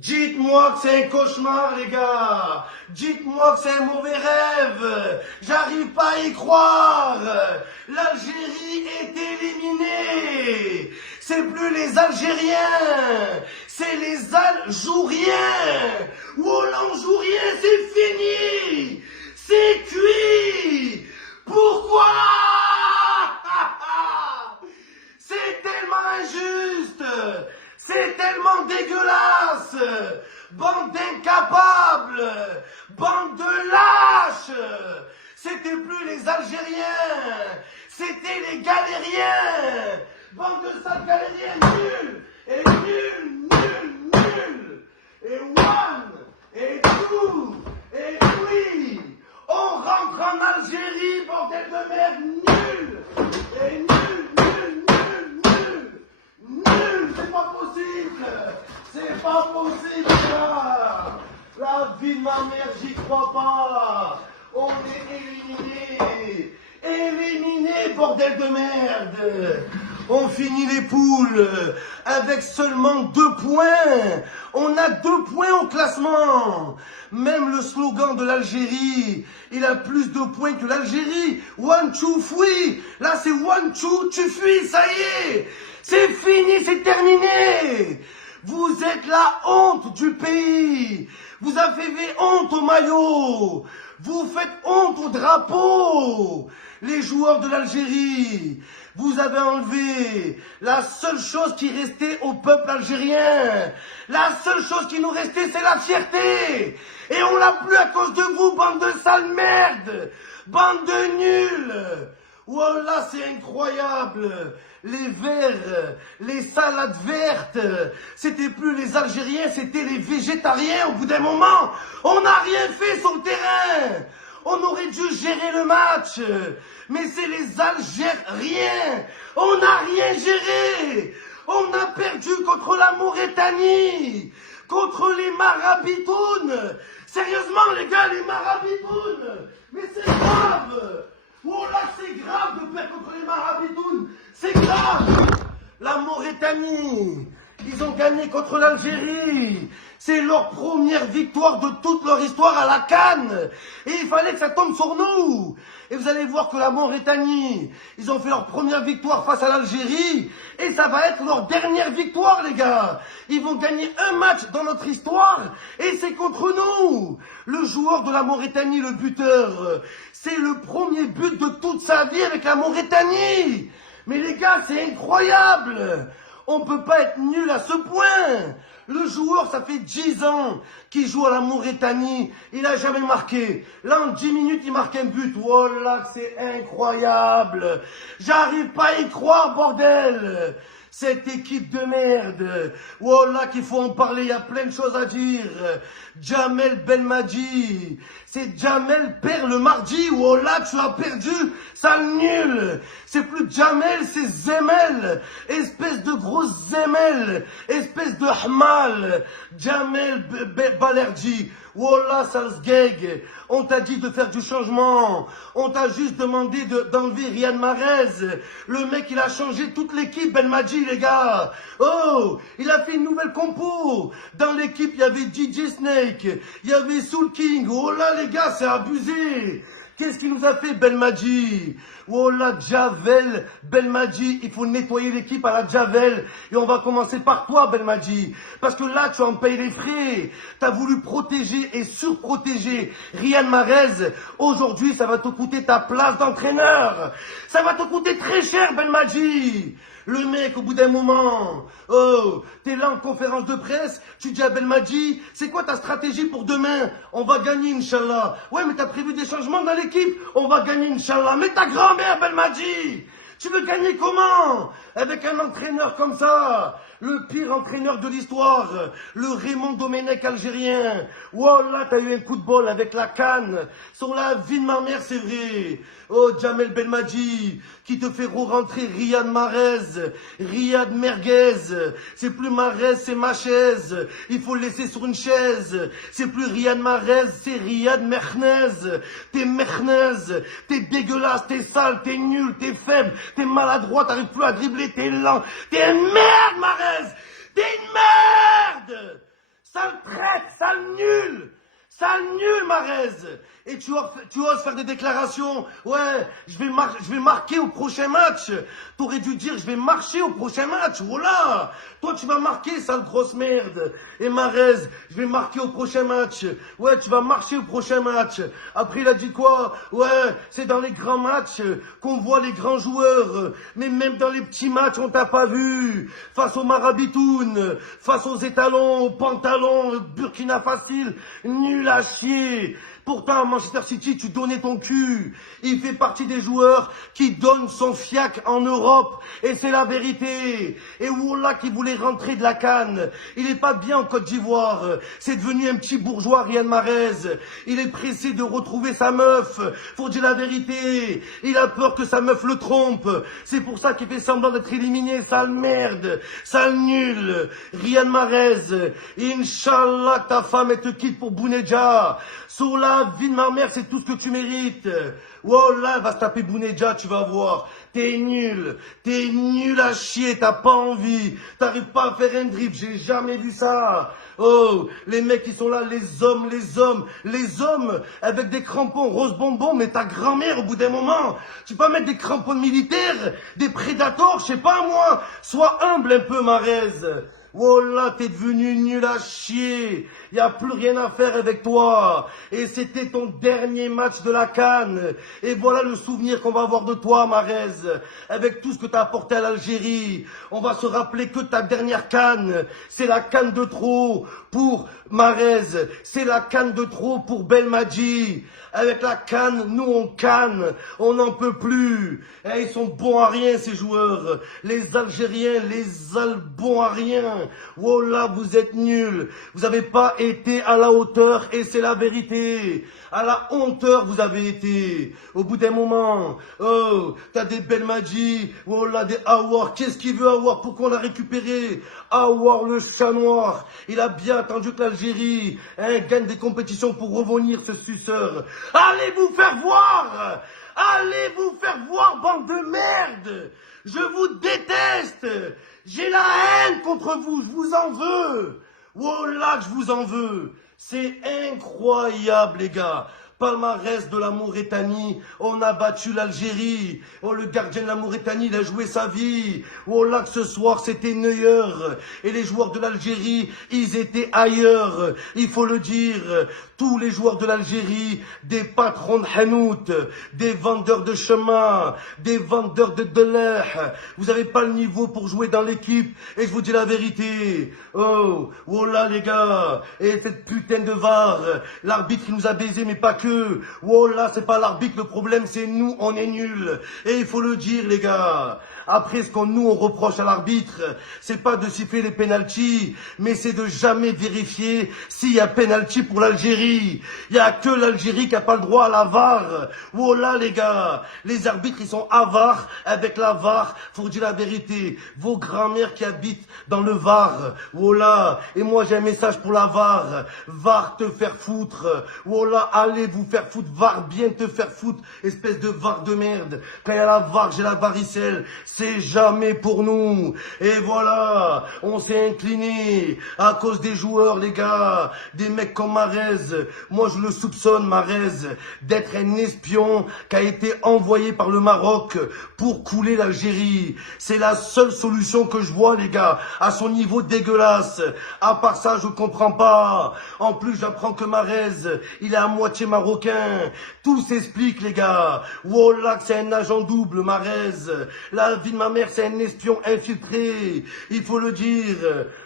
Dites-moi que c'est un cauchemar, les gars. Dites-moi que c'est un mauvais rêve. J'arrive pas à y croire. L'Algérie est éliminée. C'est plus les Algériens. C'est les Aljouriens. Oh, l'Aljourien, c'est fini. C'est cuit. Pourquoi? C'est tellement injuste. C'est tellement dégueulasse. Bande d'incapables. Bande de lâches. C'était plus les Algériens. C'était les galériens. Bande de sales galériens nuls. Et nuls. Et one. Et two. Et oui. On rentre en Algérie, bordel de merde. Nul. Et nul. C'est pas possible. C'est pas possible, là. La vie de ma mère, j'y crois pas. On est éliminé. Éliminé, bordel de merde. On finit les poules avec seulement 2 points. On a 2 points au classement. Même le slogan de l'Algérie, il a plus de points que l'Algérie. One, two, fuis. Là, c'est one, two, tu fuis, ça y est. C'est fini, c'est terminé. Vous êtes la honte du pays. Vous avez fait honte au maillot. Vous faites honte au drapeau. Les joueurs de l'Algérie, vous avez enlevé la seule chose qui restait au peuple algérien. La seule chose qui nous restait, c'est la fierté. Et on l'a plus à cause de vous, bande de sales merdes. Bande de nuls. Wallah, c'est incroyable. Les verts, les salades vertes, c'était plus les Algériens, c'était les végétariens au bout d'un moment. On n'a rien fait sur le terrain. On aurait dû gérer le match. Mais c'est les Algériens. On n'a rien géré. On a perdu contre la Mauritanie, contre les Marabitounes. Sérieusement, les gars, les Marabitounes. Mais c'est grave. Oh là, c'est grave de perdre contre les Marabitounes. C'est grave. La Mauritanie, ils ont gagné contre l'Algérie. C'est leur première victoire de toute leur histoire à la CAN. Et il fallait que ça tombe sur nous. Et vous allez voir que la Mauritanie, ils ont fait leur première victoire face à l'Algérie. Et ça va être leur dernière victoire, les gars. Ils vont gagner un match dans notre histoire. Et c'est contre nous. Le joueur de la Mauritanie, le buteur, c'est le premier but de toute sa vie avec la Mauritanie. Mais les gars, c'est incroyable. On ne peut pas être nul à ce point. Le joueur, ça fait 10 ans qu'il joue à la Mauritanie. Il n'a jamais marqué. Là, en 10 minutes, il marque un but. Voilà, c'est incroyable. J'arrive pas à y croire, bordel. Cette équipe de merde. Voilà qu'il faut en parler, il y a plein de choses à dire. Jamel Belmadi. C'est Jamel perd le mardi. Voilà, tu as perdu. Sale nul. C'est plus Jamel, c'est Zemel. Espèce de grosse Zemel. Espèce de Hamal. Jamel Balerdi. Wallah, Salzgeg, on t'a dit de faire du changement. On t'a juste demandé d'enlever Riyad Mahrez. Le mec, il a changé toute l'équipe, Belmadi, les gars. Oh, il a fait une nouvelle compo. Dans l'équipe, il y avait DJ Snake, il y avait Soul King. Oh là, les gars, c'est abusé. Qu'est-ce qu'il nous a fait, Belmadi? Oh la Javel, Belmadi, il faut nettoyer l'équipe à la Javel. Et on va commencer par toi, Belmadi. Parce que là, tu en payes les frais. Tu as voulu protéger et surprotéger Riyad Mahrez. Aujourd'hui, ça va te coûter ta place d'entraîneur. Ça va te coûter très cher, Belmadi. Le mec, au bout d'un moment, oh, t'es là en conférence de presse, tu dis à Belmadi, c'est quoi ta stratégie pour demain? On va gagner, Inch'Allah. Ouais, mais t'as prévu des changements dans l'équipe? On va gagner, Inch'Allah. Mais ta grand-mère, Belmadi, tu veux gagner comment? Avec un entraîneur comme ça, le pire entraîneur de l'histoire, le Raymond Domenech algérien. Wallah, t'as eu un coup de bol avec la canne. Sur la vie de ma mère, c'est vrai. Oh, Jamel Belmadi, qui te fait re-rentrer Riyad Mahrez, Riyad Merguez. C'est plus Mahrez, c'est ma chaise. Il faut le laisser sur une chaise. C'est plus Riyad Mahrez, c'est Riyad Mernez. T'es Mernez, t'es dégueulasse, t'es sale, t'es nul, t'es faible, t'es maladroit, t'arrives plus à dribbler, t'es lent. T'es une merde, Mahrez. T'es une merde. Sale traite, sale nul! Sale nul, Mahrez! Et tu oses faire des déclarations. Ouais, je vais marquer au prochain match. T'aurais dû dire, je vais marcher au prochain match. Voilà. Toi, tu vas marquer, sale grosse merde. Et Mahrez, je vais marquer au prochain match. Ouais, tu vas marcher au prochain match. Après, il a dit quoi? Ouais, c'est dans les grands matchs qu'on voit les grands joueurs. Mais même dans les petits matchs, on t'a pas vu. Face aux Marabitounes, face aux étalons, aux pantalons, Burkina Facile, nul à chier. Pourtant, à Manchester City, tu donnais ton cul. Il fait partie des joueurs qui donnent son fiac en Europe. Et c'est la vérité. Et Wallah qui voulait rentrer de la CAN. Il est pas bien en Côte d'Ivoire. C'est devenu un petit bourgeois, Riyad Mahrez. Il est pressé de retrouver sa meuf. Faut dire la vérité. Il a peur que sa meuf le trompe. C'est pour ça qu'il fait semblant d'être éliminé. Sale merde. Sale nul. Riyad Mahrez. Inch'Allah, ta femme, elle te quitte pour Bounedjah. Sur la vie de ma mère, c'est tout ce que tu mérites. Wallah, va se taper Bounedjah, tu vas voir. T'es nul à chier, t'as pas envie. T'arrives pas à faire un dribble, j'ai jamais vu ça. Oh, les mecs qui sont là, les hommes, avec des crampons rose bonbon, mais ta grand-mère au bout d'un moment, tu peux pas mettre des crampons militaires, des prédateurs, je sais pas moi. Sois humble un peu, Mahrez. Wallah, t'es devenu nul à chier. Y a plus rien à faire avec toi. Et c'était ton dernier match de la CAN. Et voilà le souvenir qu'on va avoir de toi, Mahrez. Avec tout ce que t'as apporté à l'Algérie. On va se rappeler que ta dernière CAN, c'est la CAN de trop pour Mahrez. C'est la CAN de trop pour Belmadi. Avec la CAN, nous on canne, on n'en peut plus. Eh, ils sont bons à rien ces joueurs. Les Algériens, les bons à rien. Wallah, vous êtes nuls. Vous n'avez pas été à la hauteur et c'est la vérité. À la honteur vous avez été. Au bout d'un moment, oh, t'as des Belmadi, Wallah, des Aouar. Qu'est-ce qu'il veut Aouar? Pourquoi on l'a récupéré? Aouar le chat noir. Il a bien attendu que l'Algérie gagne des compétitions pour revenir, ce suceur. Allez vous faire voir! Allez vous faire voir, bande de merde! Je vous déteste! J'ai la haine contre vous, je vous en veux! Wallah que je vous en veux! C'est incroyable, les gars! Palmarès de la Mauritanie, on a battu l'Algérie. Oh, le gardien de la Mauritanie, il a joué sa vie. Oh là, que ce soir, c'était Neuer. Et les joueurs de l'Algérie, ils étaient ailleurs. Il faut le dire. Tous les joueurs de l'Algérie, des patrons de Hanout, des vendeurs de chemin, des vendeurs de deleh. Vous n'avez pas le niveau pour jouer dans l'équipe. Et je vous dis la vérité. Oh, oh là, les gars. Et cette putain de VAR. L'arbitre, il nous a baisé, mais pas que. Oh là, c'est pas l'arbitre le problème, c'est nous, on est nuls. Et il faut le dire, les gars. Après, ce qu'on nous, on reproche à l'arbitre, c'est pas de siffler les pénaltys, mais c'est de jamais vérifier s'il y a pénalty pour l'Algérie. Il y a que l'Algérie qui a pas le droit à la VAR. Oh là, les gars, les arbitres, ils sont avares avec la VAR. Faut dire la vérité. Vos grands-mères qui habitent dans le Var. Oh là, et moi, j'ai un message pour la VAR. VAR te faire foutre. Oh là, allez vous faire foutre. VAR bien te faire foutre. Espèce de VAR de merde. Quand il y a la VAR, j'ai la varicelle. C'est jamais pour nous. Et voilà, on s'est incliné à cause des joueurs, les gars. Des mecs comme Mahrez. Moi, je le soupçonne, Mahrez, d'être un espion qui a été envoyé par le Maroc pour couler l'Algérie. C'est la seule solution que je vois, les gars, à son niveau dégueulasse. À part ça, je comprends pas. En plus, j'apprends que Mahrez, il est à moitié marocain. Tout s'explique, les gars. Wallah, c'est un agent double, Mahrez. La vie de ma mère, c'est un espion infiltré. Il faut le dire.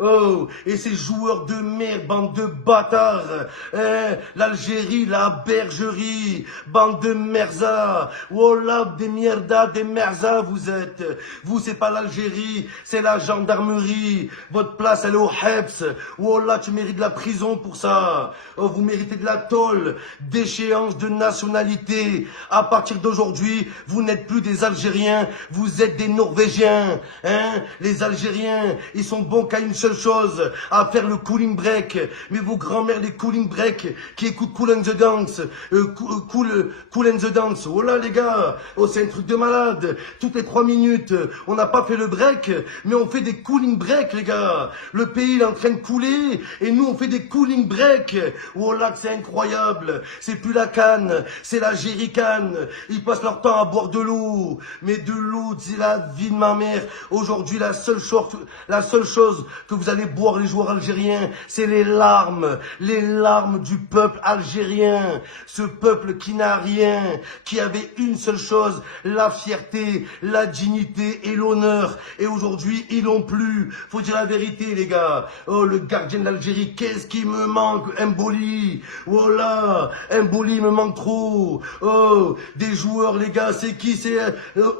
Oh, et ces joueurs de merde, bande de bâtards. Hein, l'Algérie, la bergerie, bande de merza. Wallah, des mierda, des merza, vous êtes. Vous, c'est pas l'Algérie, c'est la gendarmerie. Votre place, elle est au Hebs. Wallah, tu mérites de la prison pour ça. Oh, vous méritez de la tôle, d'échéance de nationalité. À partir d'aujourd'hui, vous n'êtes plus des Algériens, vous êtes des Norvégiens, hein. Les Algériens, ils sont bons qu'à une seule chose, à faire le cooling break. Mais vos grands-mères, les cooling break, qui écoutent Cool and the Dance, Cool and the Dance. Oh là les gars, oh c'est un truc de malade. Toutes les 3 minutes, on n'a pas fait le break, mais on fait des cooling break les gars. Le pays il est en train de couler et nous on fait des cooling break. Oh là que c'est incroyable. C'est plus la canne, c'est la jerrycan. Ils passent leur temps à boire de l'eau. Mais de l'eau, c'est la vie de ma mère. Aujourd'hui la seule chose que vous allez boire les joueurs algériens, c'est les larmes du peuple algérien. Ce peuple qui n'a rien, qui avait une seule chose, la fierté, la dignité et l'honneur. Et aujourd'hui, ils l'ont plus. Faut dire la vérité, les gars. Oh, le gardien d'Algérie, qu'est-ce qui me manque? Mboli. Oh là, Mboli me manque trop. Oh, des joueurs, les gars, c'est qui? C'est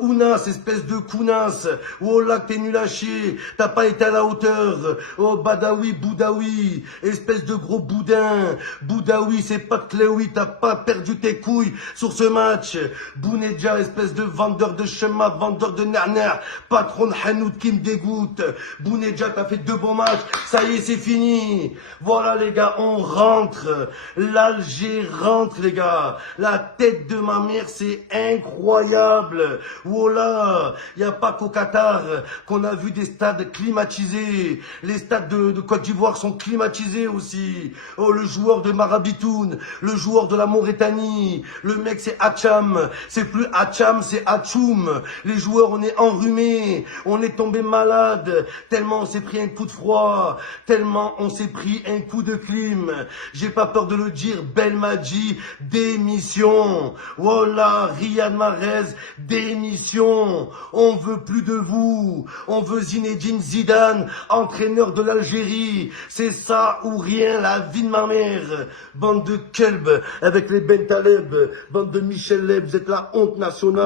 Ounas, espèce de Kounas. Oh là, que t'es nul à chier. T'as pas été à la hauteur. Oh, Badawi, Boudaoui, espèce de gros boudin. Boudaoui, c'est pas Cléoui, t'as pas perdu tes couilles sur ce match. Bounedja, espèce de vendeur de chemin, vendeur de nerner, patron de Hanout qui me dégoûte. Bounedja, t'as fait 2 bons matchs, ça y est, c'est fini. Voilà les gars, on rentre. L'Alger rentre les gars. La tête de ma mère, c'est incroyable. Voilà, y a pas qu'au Qatar qu'on a vu des stades climatisés. Les stades de Côte d'Ivoire sont climatisés aussi. Oh, le joueur de Marabitoun, le joueur de la Mauritanie, le mec c'est Hacham, c'est plus Hacham, c'est Hachoum. Les joueurs, on est enrhumés, on est tombé malade, tellement on s'est pris un coup de froid, tellement on s'est pris un coup de clim. J'ai pas peur de le dire, Belmadi, démission. Voilà, Riyad Mahrez, démission. On veut plus de vous. On veut Zinedine Zidane, entraîneur de l'Algérie. C'est ça ou rien, la vie de ma mère. Bande de kelbs avec les Ben Taleb, bande de Michel Leb, vous êtes la honte nationale.